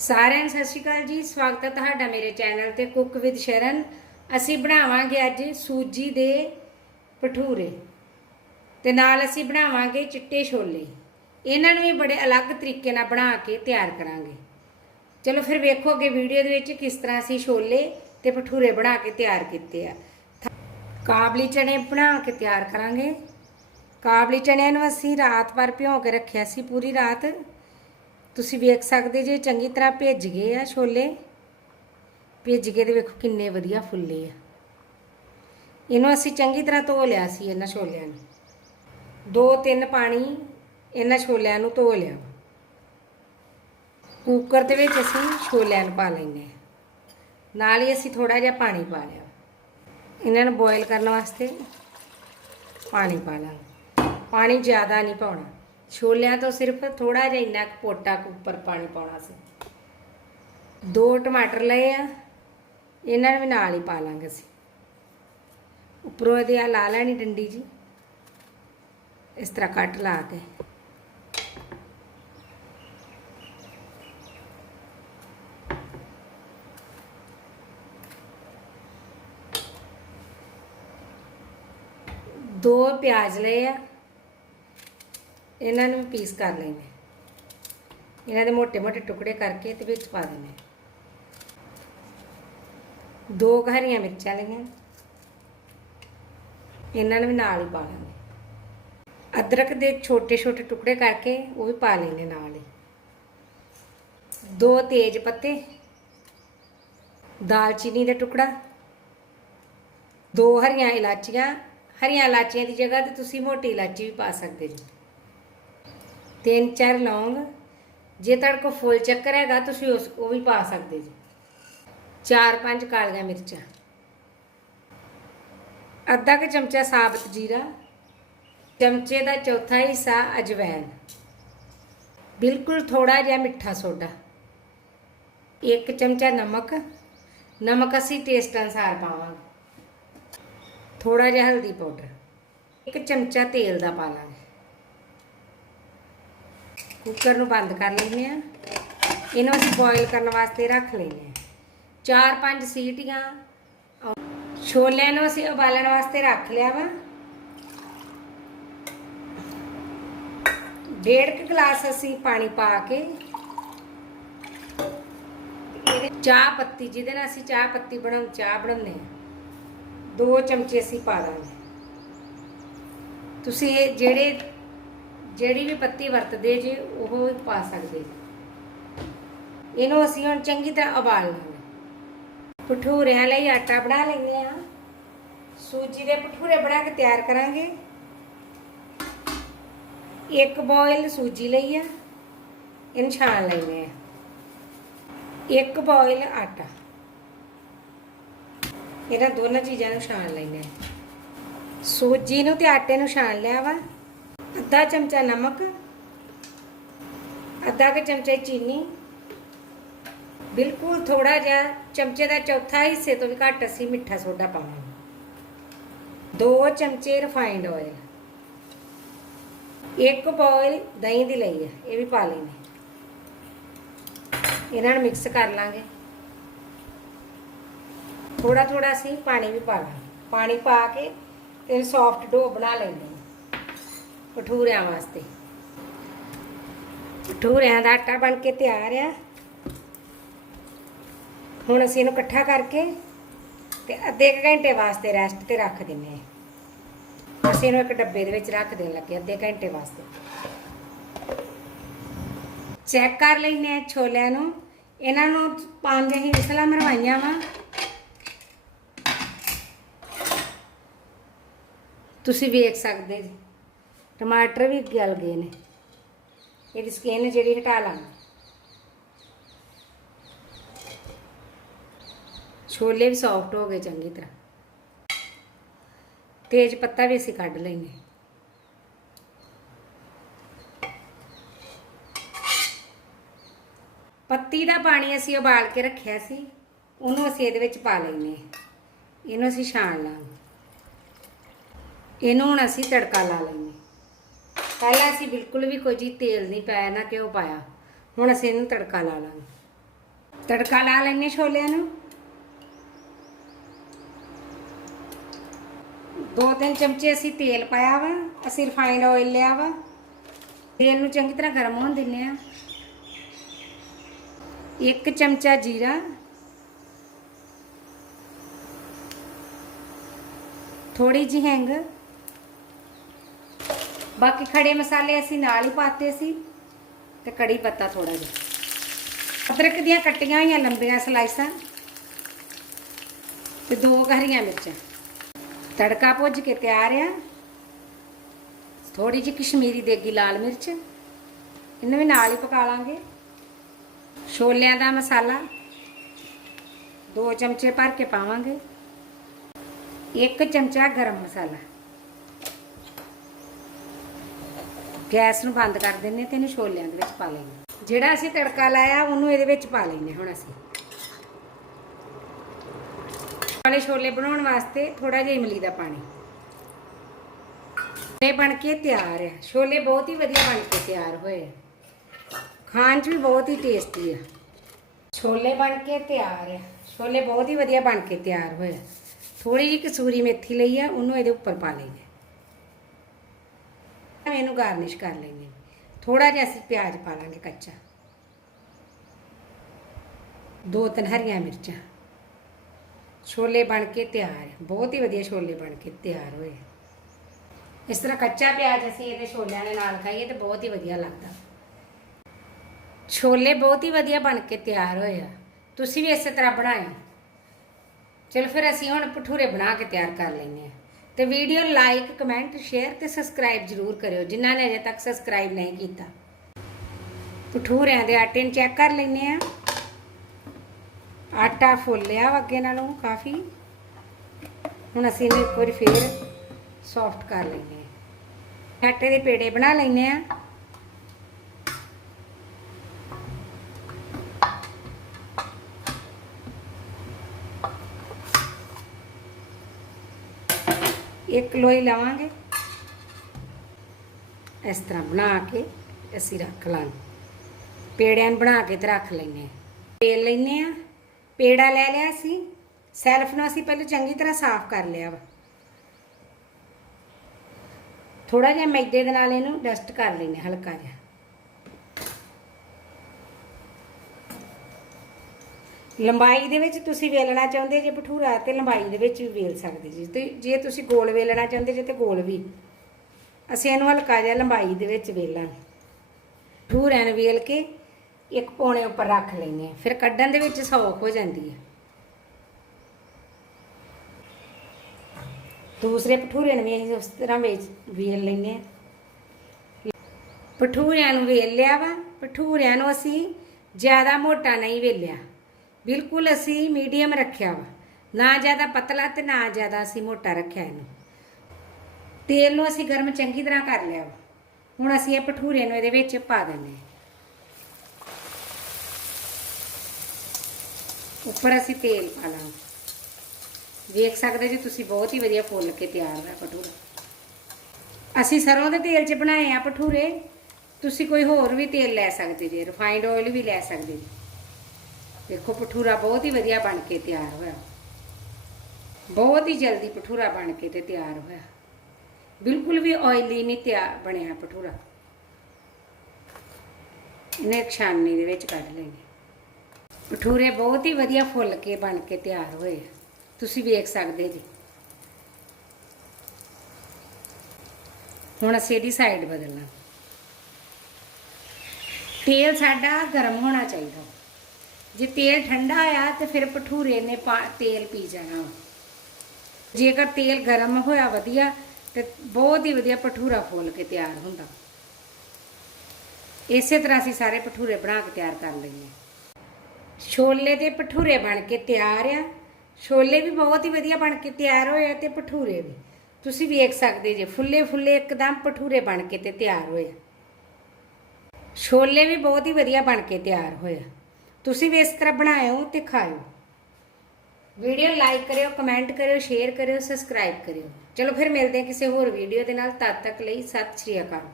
ਸਾਰਿਆਂ ਨੂੰ ਸਤਿ ਸ਼੍ਰੀ ਅਕਾਲ ਜੀ। ਸਵਾਗਤ ਹੈ ਤੁਹਾਡਾ ਮੇਰੇ ਚੈਨਲ ਤੇ ਕੁੱਕ ਵਿਦ ਸ਼ਰਨ। ਅਸੀਂ ਬਣਾਵਾਂਗੇ ਅੱਜ ਸੂਜੀ ਦੇ ਭਟੂਰੇ ਤੇ ਨਾਲ ਅਸੀਂ ਬਣਾਵਾਂਗੇ ਚਿੱਟੇ ਛੋਲੇ। ਇਹਨਾਂ ਨੂੰ ਵੀ ਬੜੇ ਅਲੱਗ ਤਰੀਕੇ ਨਾਲ ਬਣਾ ਕੇ ਤਿਆਰ ਕਰਾਂਗੇ। ਚਲੋ ਫਿਰ ਵੇਖੋਗੇ ਵੀਡੀਓ ਦੇ ਵਿੱਚ ਕਿਸ ਤਰ੍ਹਾਂ ਅਸੀਂ ਛੋਲੇ ਤੇ ਭਟੂਰੇ ਬਣਾ ਕੇ ਤਿਆਰ ਕੀਤੇ ਆ। ਕਾਬਲੀ ਚਣੇ ਬਣਾ ਕੇ ਤਿਆਰ ਕਰਾਂਗੇ। ਕਾਬਲੀ ਚਣਿਆਂ ਨੂੰ ਅਸੀਂ ਰਾਤ ਭਰ ਭਿਓ ਕੇ ਰੱਖਿਆ ਸੀ ਪੂਰੀ ਰਾਤ। ਤੁਸੀਂ ਵੇਖ ਸਕਦੇ ਜੇ ਚੰਗੀ ਤਰ੍ਹਾਂ ਭਿੱਜ ਗਏ ਆ ਛੋਲੇ। ਭਿੱਜ ਕੇ ਤੇ ਵੇਖੋ ਕਿੰਨੇ ਵਧੀਆ ਫੁੱਲੇ ਆ। ਇਹਨੂੰ ਅਸੀਂ ਚੰਗੀ ਤਰ੍ਹਾਂ ਧੋ ਲਿਆ ਸੀ ਇਹਨਾਂ ਛੋਲਿਆਂ ਨੂੰ। ਦੋ ਤਿੰਨ ਪਾਣੀ ਇਹਨਾਂ ਛੋਲਿਆਂ ਨੂੰ ਧੋ ਲਿਆ। ਕੁੱਕਰ ਦੇ ਵਿੱਚ ਅਸੀਂ ਛੋਲਿਆਂ ਨੂੰ ਪਾ ਲੈਂਦੇ ਨਾਲ ਹੀ ਅਸੀਂ ਥੋੜਾ ਜਿਹਾ ਪਾਣੀ ਪਾ ਲਿਆ। ਇਹਨਾਂ ਨੂੰ ਬੋਇਲ ਕਰਨ ਵਾਸਤੇ ਪਾਣੀ ਪਾ ਲਾਂਗੇ। ਪਾਣੀ ਜ਼ਿਆਦਾ ਨਹੀਂ ਪਾਉਣਾ। ਛੋਲਿਆਂ ਤੋਂ ਸਿਰਫ ਥੋੜਾ ਜਿਹਾ ਇੰਨਾ ਕੁ ਪੋਟਾ ਕੁ ਉੱਪਰ ਪਾਣੀ ਪਾਉਣਾ ਸੀ। ਦੋ ਟਮਾਟਰ ਲਏ ਆ, ਇਹਨਾਂ ਨੂੰ ਵੀ ਨਾਲ ਹੀ ਪਾ ਲਾਂਗੇ ਅਸੀਂ। ਉੱਪਰੋਂ ਇਹਦੇ ਆ ਲਾ ਲੈਣੀ ਡੰਡੀ ਜੀ। ਇਸ ਤਰ੍ਹਾਂ ਕੱਟ ਲਾ ਕੇ। ਦੋ ਪਿਆਜ਼ ਲਏ ਆ। ਇਹਨਾਂ ਨੂੰ ਪੀਸ ਕਰ ਲੈਣੇ ਇਹਨਾਂ ਦੇ ਮੋٹے-ਮੋٹے ਟੁਕੜੇ ਕਰਕੇ ਤੇ ਵਿੱਚ ਪਾ ਦੇਣੇ ਦੋ ਹਰੀਆਂ ਮਿਰਚਾਂ ਲਈਆਂ। ਇਹਨਾਂ ਨੂੰ ਵੀ ਨਾਲ ਹੀ ਪਾ ਲੈਣੇ ਅਦਰਕ ਦੇ ਛੋਟੇ-ਛੋਟੇ ਟੁਕੜੇ ਕਰਕੇ ਉਹ ਵੀ ਪਾ ਲੈਣੇ ਨਾਲ ਹੀ। ਦੋ ਤੇਜ ਪੱਤੇ, ਦਾਲਚੀਨੀ ਦਾ ਟੁਕੜਾ, ਦੋ ਹਰੀਆਂ ਇਲਾਚੀਆਂ। ਹਰੀਆਂ ਇਲਾਚੀਆਂ ਦੀ ਜਗ੍ਹਾ ਤੇ ਤੁਸੀਂ ਮੋਟੀ ਇਲਾਚੀ ਵੀ ਪਾ ਸਕਦੇ ਜੀ। ਤਿੰਨ ਚਾਰ ਲੌਂਗ। ਜੇ ਤੁਹਾਡੇ ਕੋਲ ਫੁੱਲ ਚੱਕਰ ਹੈਗਾ, ਤੁਸੀਂ ਉਸ ਉਹ ਵੀ ਪਾ ਸਕਦੇ ਜੀ। ਚਾਰ ਪੰਜ ਕਾਲੀਆਂ ਮਿਰਚਾਂ। ਅੱਧਾ ਕੁ ਚਮਚਾ ਸਾਬਤ ਜੀਰਾ। ਚਮਚੇ ਦਾ ਚੌਥਾ ਹਿੱਸਾ ਅਜਵੈਨ। ਬਿਲਕੁਲ ਥੋੜਾ ਜਿਹਾ ਮਿੱਠਾ ਸੋਡਾ। ਇੱਕ ਚਮਚਾ ਨਮਕ। ਨਮਕ ਅਸੀਂ ਟੇਸਟ ਅਨਸਾਰ ਪਾਵਾਂਗੇ। ਥੋੜਾ ਜਿਹਾ ਹਲਦੀ ਪਾਊਡਰ। ਇੱਕ ਚਮਚਾ ਤੇਲ ਦਾ ਪਾ ਲਾਂਗੇ। ਕੁੱਕਰ ਨੂੰ ਬੰਦ ਕਰ ਲੈਂਦੇ ਆ ਇਹਨੂੰ ਅਸੀਂ ਬੋਇਲ ਕਰਨ ਵਾਸਤੇ ਰੱਖ ਲੈਂਦੇ ਆ ਚਾਰ ਪੰਜ ਸੀਟੀਆਂ। ਛੋਲਿਆਂ ਨੂੰ ਅਸੀਂ ਉਬਾਲਣ ਵਾਸਤੇ ਰੱਖ ਲਿਆ ਵਾ। ਡੇਢ ਕੁ ਗਲਾਸ ਅਸੀਂ ਪਾਣੀ ਪਾ ਕੇ ਚਾਹ ਪੱਤੀ, ਜਿਹਦੇ ਨਾਲ ਅਸੀਂ ਚਾਹ ਪੱਤੀ ਬਣਾਉਂ, ਚਾਹ ਬਣਾਉਂਦੇ ਆ ਦੋ ਚਮਚੇ ਅਸੀਂ ਪਾ ਦਾਂਗੇ। ਤੁਸੀਂ ਇਹ ਜਿਹੜੇ ਜਿਹੜੀ ਵੀ ਪੱਤੀ ਵਰਤਦੇ ਜੇ, ਉਹ ਪਾ ਸਕਦੇ। ਇਹਨੂੰ ਅਸੀਂ ਹੁਣ ਚੰਗੀ ਤਰ੍ਹਾਂ ਉਬਾਲ ਲਾਂਗੇ ਭਟੂਰਿਆਂ ਲਈ ਆਟਾ ਬਣਾ ਲੈਂਦੇ ਆ ਸੂਜੀ ਦੇ ਭਟੂਰੇ ਬਣਾ ਕੇ ਤਿਆਰ ਕਰਾਂਗੇ। ਇੱਕ ਬੋਇਲ ਸੂਜੀ ਲਈ ਆ। ਇਹਨੂੰ ਛਾਣ ਲੈਂਦੇ ਆ ਇੱਕ ਬੋਇਲ ਆਟਾ। ਇਹਨਾਂ ਦੋਨਾਂ ਚੀਜ਼ਾਂ ਨੂੰ ਛਾਣ ਲੈਂਦੇ ਹੈ। ਸੂਜੀ ਨੂੰ ਤੇ ਆਟੇ ਨੂੰ ਛਾਣ ਲਿਆ ਵਾ। ਅੱਧਾ ਚਮਚਾ ਨਮਕ, ਅੱਧਾ ਕੁ ਚਮਚਾ ਚੀਨੀ, ਬਿਲਕੁਲ ਥੋੜਾ ਜਿਹਾ ਚਮਚੇ ਦਾ ਚੌਥਾ ਹਿੱਸੇ ਤੋਂ ਵੀ ਘੱਟ ਅਸੀਂ ਮਿੱਠਾ ਸੋਡਾ ਪਾਵਾਂਗੇ। ਦੋ ਚਮਚੇ ਰਿਫਾਈਂਡ ਆਇਲ ਇੱਕ ਬੋਇਲ ਦਹੀਂ ਦੀ ਲਈ ਹੈ ਇਹ ਵੀ ਪਾ ਲੈਣੇ ਇਹਨਾਂ ਨੂੰ ਮਿਕਸ ਕਰ ਲਾਂਗੇ। ਥੋੜਾ ਥੋੜਾ ਅਸੀਂ ਪਾਣੀ ਵੀ ਪਾ ਲਾਂ ਪਾਣੀ ਪਾ ਕੇ ਤੇ ਸੌਫਟ ਡੋ ਬਣਾ ਲੈਂਦੇ ਭਟੂਰਿਆਂ ਵਾਸਤੇ। ਭਟੂਰਿਆਂ ਦਾ ਆਟਾ ਬਣ ਕੇ ਤਿਆਰ ਆ। ਹੁਣ ਅਸੀਂ ਇਹਨੂੰ ਇਕੱਠਾ ਕਰਕੇ ਤੇ ਅੱਧੇ ਘੰਟੇ ਵਾਸਤੇ ਰੈਸਟ ਤੇ ਰੱਖ ਦਿੰਨੇ ਆ ਅਸੀਂ ਇਹਨੂੰ ਇੱਕ ਡੱਬੇ ਦੇ ਵਿੱਚ ਰੱਖ ਦੇਣ ਲੱਗੇ ਅੱਧੇ ਘੰਟੇ ਵਾਸਤੇ। ਚੈੱਕ ਕਰ ਲੈਨੇ ਆ ਛੋਲਿਆਂ ਨੂੰ। ਇਹਨਾਂ ਨੂੰ ਪੰਜ ਹੀ ਵਿਸਲਾਂ ਮਰਵਾਈਆਂ ਵਾ। ਤੁਸੀਂ ਵੇਖ ਸਕਦੇ ਜੀ। ਟਮਾਟਰ ਵੀ ਗਲ ਗਏ ਨੇ। ਇਹਦੀ ਸਕਿਨ ਜਿਹੜੀ ਹਟਾ ਲਾਂਗੇ। ਛੋਲੇ ਵੀ ਸੌਫਟ ਹੋ ਗਏ ਚੰਗੀ ਤਰ੍ਹਾਂ। ਤੇਜ ਪੱਤਾ ਵੀ ਅਸੀਂ ਕੱਢ ਲੈਨੇ ਪੱਤੀ ਦਾ ਪਾਣੀ ਅਸੀਂ ਉਬਾਲ ਕੇ ਰੱਖਿਆ ਸੀ, ਉਹਨੂੰ ਅਸੀਂ ਇਹਦੇ ਵਿੱਚ ਪਾ ਲੈਨੇ ਇਹਨੂੰ ਅਸੀਂ ਛਾਣ ਲਾਂਗੇ। ਇਹਨੂੰ ਹੁਣ ਅਸੀਂ ਤੜਕਾ ਲਾ ਲੈਨੇ ਪਹਿਲਾਂ ਅਸੀਂ ਬਿਲਕੁਲ ਵੀ ਕੋਈ ਜੀ ਤੇਲ ਨਹੀਂ ਪਾਇਆ, ਨਾ ਘਿਓ ਪਾਇਆ। ਹੁਣ ਅਸੀਂ ਇਹਨੂੰ ਤੜਕਾ ਲਾ ਲਾਂਗੇ। ਤੜਕਾ ਲਾ ਲੈਣੇ ਛੋਲਿਆਂ ਨੂੰ। ਦੋ ਤਿੰਨ ਚਮਚੇ ਅਸੀਂ ਤੇਲ ਪਾਇਆ ਵਾ, ਅਸੀਂ ਰਿਫਾਈਨਡ ਆਇਲ ਲਿਆ ਵਾ। ਤੇਲ ਨੂੰ ਚੰਗੀ ਤਰ੍ਹਾਂ ਗਰਮ ਹੋਣ ਦਿੰਨੇ ਆ ਇੱਕ ਚਮਚਾ ਜੀਰਾ। ਥੋੜੀ ਜਿਹੀ ਹਿੰਗ। ਬਾਕੀ ਖੜੇ ਮਸਾਲੇ ਅਸੀਂ ਨਾਲ ਹੀ ਪਾਤੇ ਸੀ ਤੇ ਕੜੀ ਪੱਤਾ ਥੋੜਾ ਜਿਹਾ। ਅਦਰਕ ਦੀਆਂ ਕੱਟੀਆਂ ਹੋਈਆਂ ਲੰਬੀਆਂ ਸਲਾਈਸਾਂ ਤੇ ਦੋ ਕੁ ਹਰੀਆਂ ਮਿਰਚਾਂ। ਤੜਕਾ ਭੁੱਜ ਕੇ ਤਿਆਰ ਆ। ਥੋੜੀ ਜਿਹੀ ਕਸ਼ਮੀਰੀ ਦੇਗੀ ਲਾਲ ਮਿਰਚ। ਇਹਨੂੰ ਵੀ ਨਾਲ ਹੀ ਪਕਾ ਲਾਂਗੇ। ਛੋਲਿਆਂ ਦਾ ਮਸਾਲਾ ਦੋ ਚਮਚੇ ਭਰ ਕੇ ਪਾਵਾਂਗੇ। ਇੱਕ ਚਮਚਾ ਗਰਮ ਮਸਾਲਾ। ਗੈਸ ਨੂੰ ਬੰਦ ਕਰ ਦਿੰਨੇ ਤੇ ਇਹਨੂੰ ਛੋਲਿਆਂ ਦੇ ਵਿੱਚ ਪਾ ਲੈਣੇ ਜਿਹੜਾ ਅਸੀਂ ਤੜਕਾ ਲਾਇਆ, ਉਹਨੂੰ ਇਹਦੇ ਵਿੱਚ ਪਾ ਲੈਣੇ ਹੁਣ ਅਸੀਂ। ਵਾਲੇ ਛੋਲੇ ਬਣਾਉਣ ਵਾਸਤੇ ਥੋੜਾ ਜਿਹਾ ਇਮਲੀ ਦਾ ਪਾਣੀ। ਇਹ ਬਣ ਕੇ ਤਿਆਰ ਹੈ ਛੋਲੇ ਬਹੁਤ ਹੀ ਵਧੀਆ ਬਣ ਕੇ ਤਿਆਰ ਹੋਏ ਖਾਣ 'ਚ ਵੀ ਬਹੁਤ ਹੀ ਟੇਸਟੀ ਆ। ਛੋਲੇ ਬਣ ਕੇ ਤਿਆਰ ਹੈ ਛੋਲੇ ਬਹੁਤ ਹੀ ਵਧੀਆ ਬਣ ਕੇ ਤਿਆਰ ਹੋਏ ਆ। ਥੋੜੀ ਜਿਹੀ ਕਸੂਰੀ ਮੇਥੀ ਲਈ ਆ, ਉਹਨੂੰ ਇਹਦੇ ਉੱਪਰ ਪਾ ਲਈਏ। ਇਹਨੂੰ ਗਾਰਨਿਸ਼ ਕਰ ਲੈਂਦੇ ਥੋੜਾ ਜਿਹਾ ਅਸੀਂ ਪਿਆਜ਼ ਪਾ ਲਾਂਗੇ ਕੱਚਾ। ਦੋ ਤਿੰਨ ਹਰੀਆਂ ਮਿਰਚਾਂ। ਛੋਲੇ ਬਣ ਕੇ ਤਿਆਰ। ਬਹੁਤ ਹੀ ਵਧੀਆ ਛੋਲੇ ਬਣ ਕੇ ਤਿਆਰ ਹੋਏ। ਇਸ ਤਰ੍ਹਾਂ ਕੱਚਾ ਪਿਆਜ਼ ਅਸੀਂ ਇਹਦੇ ਛੋਲਿਆਂ ਦੇ ਨਾਲ ਖਾਈਏ ਤੇ ਬਹੁਤ ਹੀ ਵਧੀਆ ਲੱਗਦਾ। ਛੋਲੇ ਬਹੁਤ ਹੀ ਵਧੀਆ ਬਣ ਕੇ ਤਿਆਰ ਹੋਏ ਆ। ਤੁਸੀਂ ਵੀ ਇਸੇ ਤਰ੍ਹਾਂ ਬਣਾਇਓ। ਚਲੋ ਫਿਰ ਅਸੀਂ ਹੁਣ ਭਟੂਰੇ ਬਣਾ ਕੇ ਤਿਆਰ ਕਰ ਲੈਂਦੇ ਆ ਤੇ ਵੀਡੀਓ ਲਾਈਕ, ਕਮੈਂਟ, ਸ਼ੇਅਰ ਤੇ ਸਬਸਕ੍ਰਾਈਬ ਜਰੂਰ ਕਰਿਓ, ਜਿਨ੍ਹਾਂ ਨੇ ਅਜੇ ਤੱਕ ਸਬਸਕ੍ਰਾਈਬ ਨਹੀਂ ਕੀਤਾ। ਭਟੂਰਿਆਂ ਦੇ ਆਟੇ ਨੂੰ ਚੈੱਕ ਕਰ ਲੈਂਦੇ ਆ ਆਟਾ ਫੁੱਲਿਆ ਵਾ ਅੱਗੇ ਨਾਲੋਂ ਕਾਫੀ। ਹੁਣ ਅਸੀਂ ਇਹਨੂੰ ਇੱਕ ਵਾਰੀ ਫੇਰ ਸੌਫਟ ਕਰ ਲੈਂਦੇ ਆ ਆਟੇ ਦੇ ਪੇੜੇ ਬਣਾ ਲੈਂਦੇ ਆ ਇੱਕ ਲੋਈ ਲਵਾਂਗੇ। ਇਸ ਤਰ੍ਹਾਂ ਬਣਾ ਕੇ ਅਸੀਂ ਰੱਖ ਲਾਂਗੇ। ਪੇੜਿਆਂ ਨੂੰ ਬਣਾ ਕੇ ਤੇ ਰੱਖ ਲੈਨੇ ਆ ਤੇਲ ਲੈਨੇ ਆ ਪੇੜਾ ਲੈ ਲਿਆ ਸੀ। ਸੈਲਫ ਨੂੰ ਅਸੀਂ ਪਹਿਲਾਂ ਚੰਗੀ ਤਰ੍ਹਾਂ ਸਾਫ਼ ਕਰ ਲਿਆ ਵਾ। ਥੋੜਾ ਜਿਹਾ ਮੈਦੇ ਦੇ ਨਾਲ ਇਹਨੂੰ ਡਸਟ ਕਰ ਲੈਨੇ ਹਲਕਾ ਜਿਹਾ। ਲੰਬਾਈ ਦੇ ਵਿੱਚ ਤੁਸੀਂ ਵੇਲਣਾ ਚਾਹੁੰਦੇ ਜੇ ਭਠੂਰਾ ਤੇ ਲੰਬਾਈ ਦੇ ਵਿੱਚ ਵੀ ਵੇਲ ਸਕਦੇ ਜੀ। ਤੇ ਜੇ ਤੁਸੀਂ ਗੋਲ ਵੇਲਣਾ ਚਾਹੁੰਦੇ ਜੇ ਤੇ ਗੋਲ ਵੀ। ਅਸੀਂ ਇਹਨੂੰ ਹਲਕਾ ਜਿਹਾ ਲੰਬਾਈ ਦੇ ਵਿੱਚ ਵੇਲਾਂਗੇ। ਭਟੂਰਿਆਂ ਨੂੰ ਵੇਲ ਕੇ ਇੱਕ ਪੌਣੇ ਉੱਪਰ ਰੱਖ ਲੈਂਦੇ ਆ ਫਿਰ ਕੱਢਣ ਦੇ ਵਿੱਚ ਸੌਖ ਹੋ ਜਾਂਦੀ ਹੈ। ਦੂਸਰੇ ਭਠੂਰੇ ਨੂੰ ਵੀ ਅਸੀਂ ਉਸ ਤਰ੍ਹਾਂ ਵੇਚ ਵੇਲ ਲੈਂਦੇ ਆ ਭਠੂਰਿਆਂ ਨੂੰ ਵੇਲ ਲਿਆ ਵਾ। ਭਠੂਰਿਆਂ ਨੂੰ ਅਸੀਂ ਜ਼ਿਆਦਾ ਮੋਟਾ ਨਹੀਂ ਵੇਲਿਆ। ਬਿਲਕੁਲ ਅਸੀਂ ਮੀਡੀਅਮ ਰੱਖਿਆ ਵਾ। ਨਾ ਜ਼ਿਆਦਾ ਪਤਲਾ ਤੇ ਨਾ ਜ਼ਿਆਦਾ ਅਸੀਂ ਮੋਟਾ ਰੱਖਿਆ ਇਹਨੂੰ। ਤੇਲ ਨੂੰ ਅਸੀਂ ਗਰਮ ਚੰਗੀ ਤਰ੍ਹਾਂ ਕਰ ਲਿਆ ਵਾ। ਹੁਣ ਅਸੀਂ ਇਹ ਭਟੂਰੇ ਨੂੰ ਇਹਦੇ ਵਿੱਚ ਪਾ ਦਿੰਦੇ ਉੱਪਰ ਅਸੀਂ ਤੇਲ ਪਾ ਲਾਂਗੇ ਵੇਖ ਸਕਦੇ ਜੀ ਤੁਸੀਂ ਬਹੁਤ ਹੀ ਵਧੀਆ ਫੁੱਲ ਕੇ ਤਿਆਰ ਹੈ ਭਟੂਰਾ। ਅਸੀਂ ਸਰੋਂ ਦੇ ਤੇਲ 'ਚ ਬਣਾਏ ਆ ਭਟੂਰੇ। ਤੁਸੀਂ ਕੋਈ ਹੋਰ ਵੀ ਤੇਲ ਲੈ ਸਕਦੇ ਜੀ ਰਿਫਾਈਨਡ ਆਇਲ ਵੀ ਲੈ ਸਕਦੇ ਜੀ। ਦੇਖੋ ਭਟੂਰਾ ਬਹੁਤ ਹੀ ਵਧੀਆ ਬਣ ਕੇ ਤਿਆਰ ਹੋਇਆ। ਬਹੁਤ ਹੀ ਜਲਦੀ ਭਟੂਰਾ ਬਣ ਕੇ ਤੇ ਤਿਆਰ ਹੋਇਆ। ਬਿਲਕੁਲ ਵੀ ਆਇਲੀ ਨਹੀਂ ਤਿਆਰ ਬਣਿਆ ਭਟੂਰਾ ਇਹਨੇ ਛਾਨਣੀ ਦੇ ਵਿੱਚ ਕੱਢ ਲੈਣੇ। ਭਟੂਰੇ ਬਹੁਤ ਹੀ ਵਧੀਆ ਫੁੱਲ ਕੇ ਬਣ ਕੇ ਤਿਆਰ ਹੋਏ ਤੁਸੀਂ ਵੇਖ ਸਕਦੇ ਜੀ। ਹੁਣ ਅਸੀਂ ਇਹਦੀ ਸਾਈਡ ਬਦਲਣਾ। ਤੇਲ ਸਾਡਾ ਗਰਮ ਹੋਣਾ ਚਾਹੀਦਾ। ਜੇ ਤੇਲ ਠੰਡਾ ਆ ਤੇ ਫਿਰ ਭਟੂਰੇ ਨੇ ਪਾ- ਤੇਲ ਪੀ ਜਾਣਾ। ਵਾ। ਜੇਕਰ ਤੇਲ ਗਰਮ ਹੋਇਆ ਵਧੀਆ, ਤੇ ਬਹੁਤ ਹੀ ਵਧੀਆ ਭਟੂਰਾ ਫੁੱਲ ਕੇ ਤਿਆਰ ਹੁੰਦਾ। ਇਸੇ ਤਰ੍ਹਾਂ ਅਸੀਂ ਸਾਰੇ ਭਟੂਰੇ ਬਣਾ ਕੇ ਤਿਆਰ ਕਰ ਲਈਏ। ਛੋਲੇ ਦੇ ਭਟੂਰੇ ਬਣ ਕੇ ਤਿਆਰ ਆ। ਛੋਲੇ ਵੀ ਬਹੁਤ ਹੀ ਵਧੀਆ ਬਣ ਕੇ ਤਿਆਰ ਹੋਏ ਆ ਤੇ ਭਟੂਰੇ ਵੀ। ਤੁਸੀਂ ਵੇਖ ਸਕਦੇ ਜੇ ਫੁੱਲੇ ਫੁੱਲੇ ਇੱਕਦਮ ਭਟੂਰੇ ਬਣ ਕੇ ਤੇ ਤਿਆਰ ਹੋਏ ਆ। ਛੋਲੇ ਵੀ ਬਹੁਤ ਹੀ ਵਧੀਆ ਬਣ ਕੇ ਤਿਆਰ ਹੋਏ ਆ। ਤੁਸੀਂ ਵੀ ਇਸ ਤਰ੍ਹਾਂ ਬਣਾਇਓ ਤੇ ਖਾਇਓ। ਵੀਡੀਓ ਲਾਈਕ ਕਰਿਓ ਕਮੈਂਟ ਕਰਿਓ ਸ਼ੇਅਰ ਕਰਿਓ ਸਬਸਕ੍ਰਾਈਬ ਕਰਿਓ। ਚਲੋ ਫਿਰ ਮਿਲਦੇ ਹਾਂ ਕਿਸੇ ਹੋਰ ਵੀਡੀਓ ਦੇ ਨਾਲ। ਤਦ ਤੱਕ ਲਈ ਸਤਿ ਸ਼੍ਰੀ ਅਕਾਲ।